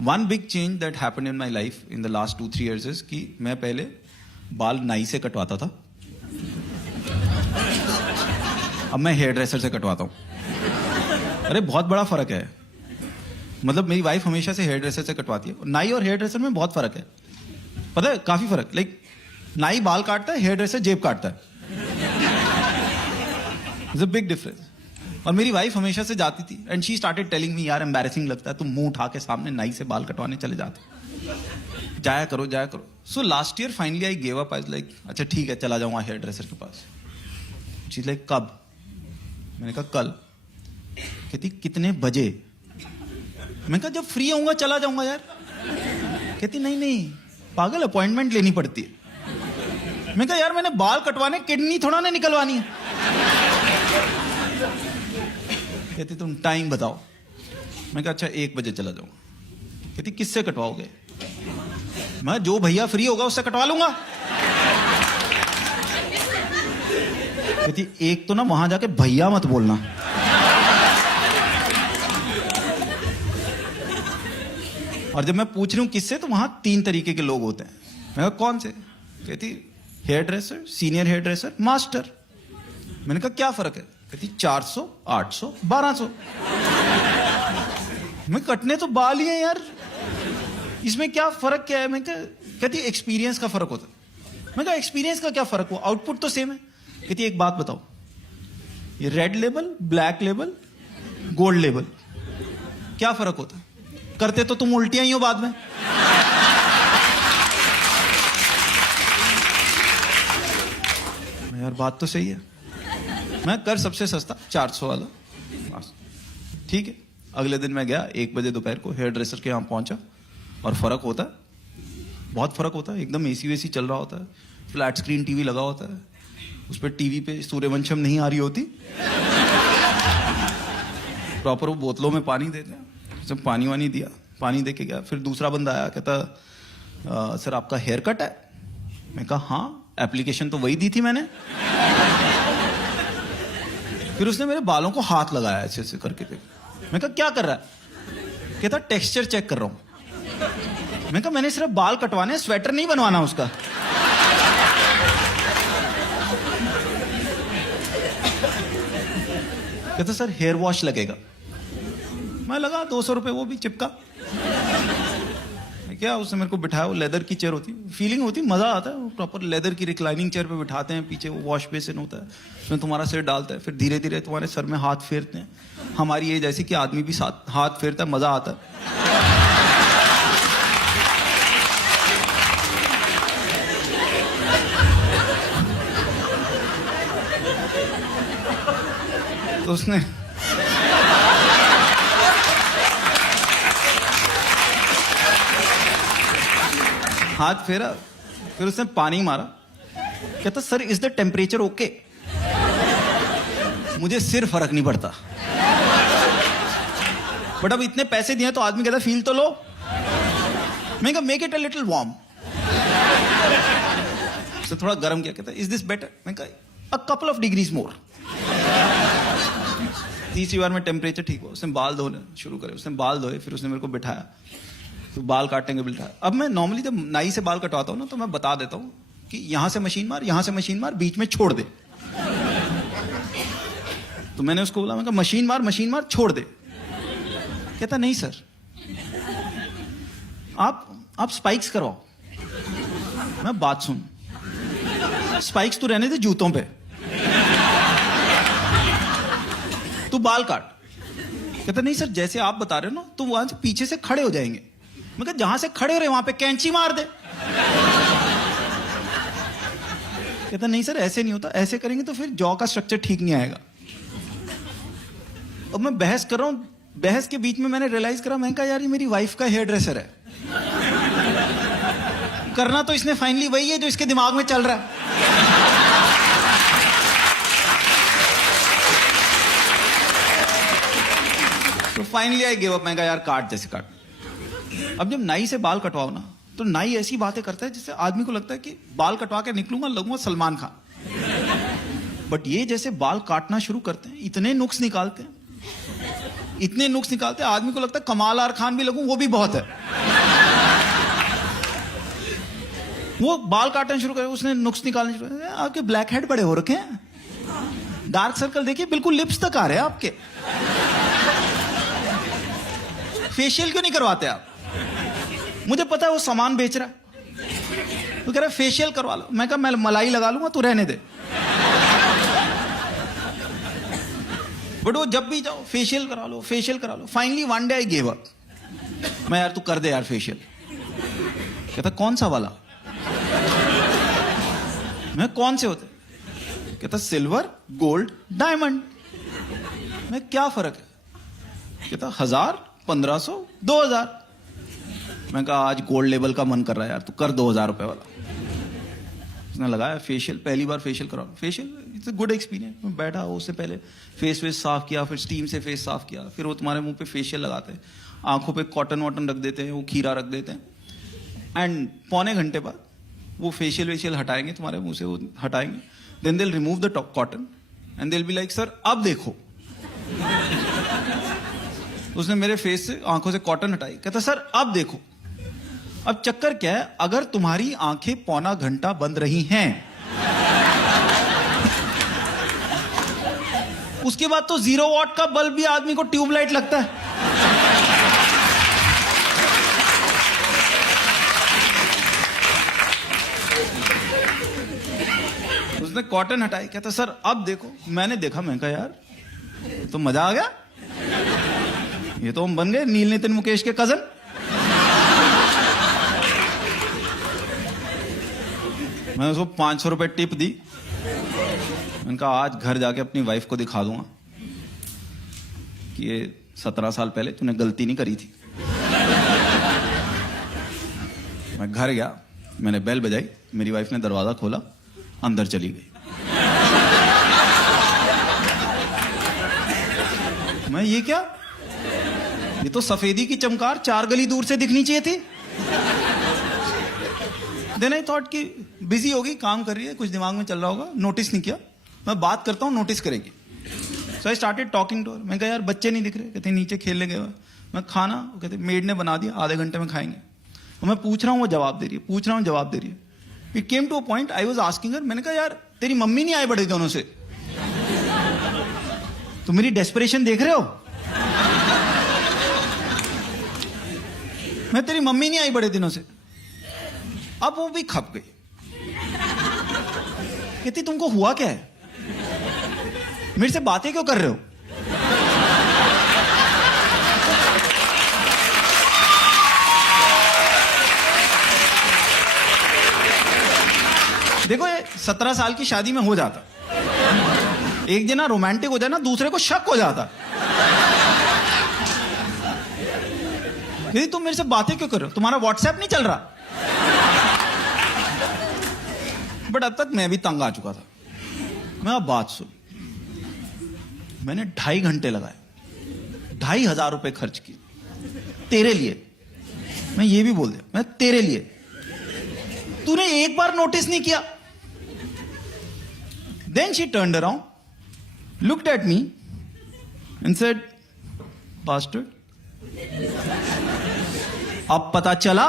One big change that happened in my life in the last 2-3 years is कि मैं पहले बाल नाई से कटवाता था, अब मैं हेयर ड्रेसर से कटवाता हूं। अरे बहुत बड़ा फर्क है। मतलब मेरी वाइफ हमेशा से हेयर ड्रेसर से कटवाती है। नाई और हेयर ड्रेसर में बहुत फर्क है, पता है, काफी फर्क। लाइक नाई बाल काटता है, हेयर ड्रेसर जेब काटता है। It's a big difference. और मेरी वाइफ हमेशा से जाती थी and she started telling me, यार एम्बैरेसिंग लगता है, तुम मुंह उठा के सामने नाई से बाल कटवाने चले जाते, जाया करो जाया करो। So last year finally I gave up. I was like अच्छा ठीक है, चला जाऊंगा हेयर ड्रेसर के पास। शी लाइक कब? मैंने कहा कल। कहती कितने बजे? मैंने कहा जब फ्री होऊंगा चला जाऊंगा यार। कहती नहीं नहीं पागल, अपॉइंटमेंट लेनी पड़ती है। मैंने कहा यार मैंने बाल कटवाने, किडनी थोड़ा ना निकलवानी है। कहती तुम टाइम बताओ। मैं कहा अच्छा 1 बजे चला जाऊंगा। कहती किससे कटवाओगे? मैं जो भैया फ्री होगा उससे कटवा लूंगा। कहती एक तो ना वहां जाके भैया मत बोलना। और जब मैं पूछ रही हूं किससे, तो वहां 3 तरीके के लोग होते हैं। मैं कहा कौन से? कहती hairdresser, senior hairdresser, master. मैंने कहा क्या फर्क है? कहती 400, 800, 1200। मैं कटने तो बाल ही है यार, इसमें क्या फर्क क्या है? मैं कहती एक्सपीरियंस का फर्क होता है। मैं कहा एक्सपीरियंस का क्या फर्क हुआ, आउटपुट तो सेम है। कहती एक बात बताओ, ये red label, black label, gold label, क्या फर्क होता है? करते तो तुम उल्टियां ही हो बाद में। यार बात तो सही है। मैं कर सबसे सस्ता 400 वाला, ठीक है। अगले दिन मैं गया 1 बजे दोपहर को हेयर ड्रेसर के यहां पहुंचा, और फर्क होता है, बहुत फर्क होता है। एकदम एसी वेसी चल रहा होता है, फ्लैट स्क्रीन टीवी लगा होता है, उस पर टीवी पे सूर्यवंशम नहीं आ रही होती, प्रॉपर वो बोतलों में पानी देते हैं। सब पानी वानी दिया, पानी दे के गया। फिर दूसरा बंदा आया, कहता सर आपका हेयर कट है? मैं कहा हाँ, एप्लीकेशन तो वही दी थी मैंने। फिर उसने मेरे बालों को हाथ लगाया ऐसे ऐसे करके। मैं कहा क्या कर रहा है? कहता टेक्सचर चेक कर रहा हूं। मैं कहा मैंने सिर्फ बाल कटवाने, स्वेटर नहीं बनवाना उसका। कहता सर हेयर वॉश लगेगा। मैं लगा 200 रुपए, वो भी चिपका। क्या उसने मेरे को बिठाया, वो लेदर की चेयर होती, फीलिंग होती, मजा आता है। प्रॉपर लेदर की रिक्लाइनिंग चेयर पे बिठाते हैं, पीछे वो वॉश बेसिन होता है, उसमें तुम्हारा सिर डालता है, फिर धीरे धीरे तुम्हारे सर में हाथ फेरते हैं। हमारी एज ऐसी कि आदमी भी साथ हाथ फेरता है, मजा आता है। तो उसने हाथ फेरा, फिर उसने पानी मारा। कहता sir is the temperature okay? मुझे सिर फर्क नहीं पड़ता, बट अब इतने पैसे दिए तो आदमी कहता फील तो लो। मैं कहा make it a little warm. उसने थोड़ा गर्म किया। कहता इज दिस बेटर? मैं कहा अ कपल ऑफ डिग्रीज मोर। तीसरी बार में टेम्परेचर ठीक हुआ, उसने बाल धोने शुरू करे। उसने बाल धोए, फिर उसने मेरे को बिठाया, तो बाल काटेंगे बिठाया। अब मैं नॉर्मली जब नाई से बाल कटवाता हूं ना, तो मैं बता देता हूं कि यहां से मशीन मार, यहां से मशीन मार, बीच में छोड़ दे। तो मैंने उसको बोला, मैं कहा मशीन मार छोड़ दे। कहता नहीं सर, आप स्पाइक्स करवाओ। मैं बात सुन, स्पाइक्स तो रहने दे जूतों पे, तू बाल काट। कहता नहीं सर जैसे आप बता रहे हो ना, तो वहां से पीछे से खड़े हो जाएंगे। मैं कहा जहां से खड़े हो रहे वहां पे कैंची मार दे। कहता नहीं सर ऐसे नहीं होता, ऐसे करेंगे तो फिर जॉ का स्ट्रक्चर ठीक नहीं आएगा। अब मैं बहस कर रहा हूं, बहस के बीच में मैंने रियलाइज करा, मैं कहा यार ये मेरी वाइफ का हेयर ड्रेसर है, करना तो इसने फाइनली वही है जो इसके दिमाग में चल रहा है। तो फाइनली आई गिव अप। मैं कहा यार काट जैसे काट। अब जब नाई से बाल कटवाओ ना, तो नाई ऐसी बातें करता है जिससे आदमी को लगता है कि बाल कटवा के निकलूंगा, लगूंगा सलमान खान। बट ये जैसे बाल काटना शुरू करते हैं, इतने नुक्स निकालते हैं इतने नुक्स निकालते हैं, आदमी को लगता है कमाल आर खान भी लगूं वो भी बहुत है। वो बाल काटना शुरू करे, उसने नुक्स निकालने शुरू करे, आपके ब्लैक हेड बड़े हो रखे हैं, डार्क सर्कल देखिए, बिल्कुल लिप्स तक आ रहे हैं आपके। फेशियल क्यों नहीं करवाते आप? मुझे पता है वो सामान बेच रहा है, तो कह रहा है फेशियल करवा लो। मैं कहा मैं मलाई लगा लूंगा, तू रहने दे। बट वो जब भी जाओ फेशियल करा लो, फेशियल करा लो। Finally one day I give up. मैं यार तू कर दे यार फेशियल। कहता कौन सा वाला? मैं कौन से होते? कहता सिल्वर, गोल्ड, डायमंड। मैं क्या फर्क है? कहता 1000, 1500, 2000। मैं कहा आज गोल्ड लेवल का मन कर रहा है यार, तू कर 2000 रुपए वाला। उसने लगाया फेशियल, पहली बार फेशियल करा। Facial it's a good experience. मैं बैठा, उससे पहले फेस वेस साफ किया, फिर स्टीम से फेस साफ किया, फिर वो तुम्हारे मुंह पे फेशियल लगाते हैं, आंखों पे कॉटन वॉटन रख देते हैं, वो खीरा रख देते हैं, एंड पौने घंटे बाद वो फेशियल वेशियल हटाएंगे तुम्हारे मुंह से, वो हटाएंगे, then they will remove the cotton and they will be like sir अब देखो। उसने मेरे फेस से, आंखों से कॉटन हटाई, कहता सर अब देखो। अब चक्कर क्या है, अगर तुम्हारी आंखें पौना घंटा बंद रही हैं, उसके बाद तो 0 वॉट का बल्ब भी आदमी को ट्यूबलाइट लगता है। उसने कॉटन हटाई, कहता सर अब देखो। मैंने देखा, मैं कहा यार तो मजा आ गया, ये तो हम बन गए नील नितिन मुकेश के कजन। मैंने उसको 500 रुपए टिप दी। मैंने कहा आज घर जाके अपनी वाइफ को दिखा दूंगा कि ये 17 साल पहले तूने गलती नहीं करी थी। मैं घर गया, मैंने बेल बजाई, मेरी वाइफ ने दरवाजा खोला, अंदर चली गई। मैं ये क्या, ये तो सफेदी की चमकार 4 गली दूर से दिखनी चाहिए थी। देन आई थॉट कि बिजी होगी, काम कर रही है, कुछ दिमाग में चल रहा होगा, नोटिस नहीं किया। मैं बात करता हूँ, नोटिस करेगी। So I started talking to her. मैं कहा यार बच्चे नहीं दिख रहे? कहते नीचे खेलने गए हुए। मैं खाना, कहते मेड ने बना दिया, आधे घंटे में खाएंगे। और मैं पूछ रहा हूँ, वो जवाब दे रही है, पूछ रहा हूँ, जवाब दे रही है। It came to a point I was asking her, मैंने कहा यार तेरी मम्मी नहीं आई बड़े दिनों से, तुम मेरी डेस्परेशन देख रहे हो? मैं तेरी मम्मी नहीं आई बड़े दिनों से। अब वो भी खप गई, कहती तुमको हुआ क्या है, मेरे से बातें क्यों कर रहे हो? देखो ये 17 साल की शादी में हो जाता, एक जना रोमांटिक हो जाए ना, दूसरे को शक हो जाता। यदि तुम मेरे से बातें क्यों कर रहे हो, तुम्हारा व्हाट्सएप नहीं चल रहा? बट अब तक मैं भी तंग आ चुका था। मैं अब बात सुन, मैंने 2.5 घंटे लगाए, 2,500 रुपए खर्च किए तेरे लिए। मैं ये भी बोल दिया, मैं तेरे लिए, तूने एक बार नोटिस नहीं किया। Then she turned around, looked at me and said, "Bastard, अब पता चला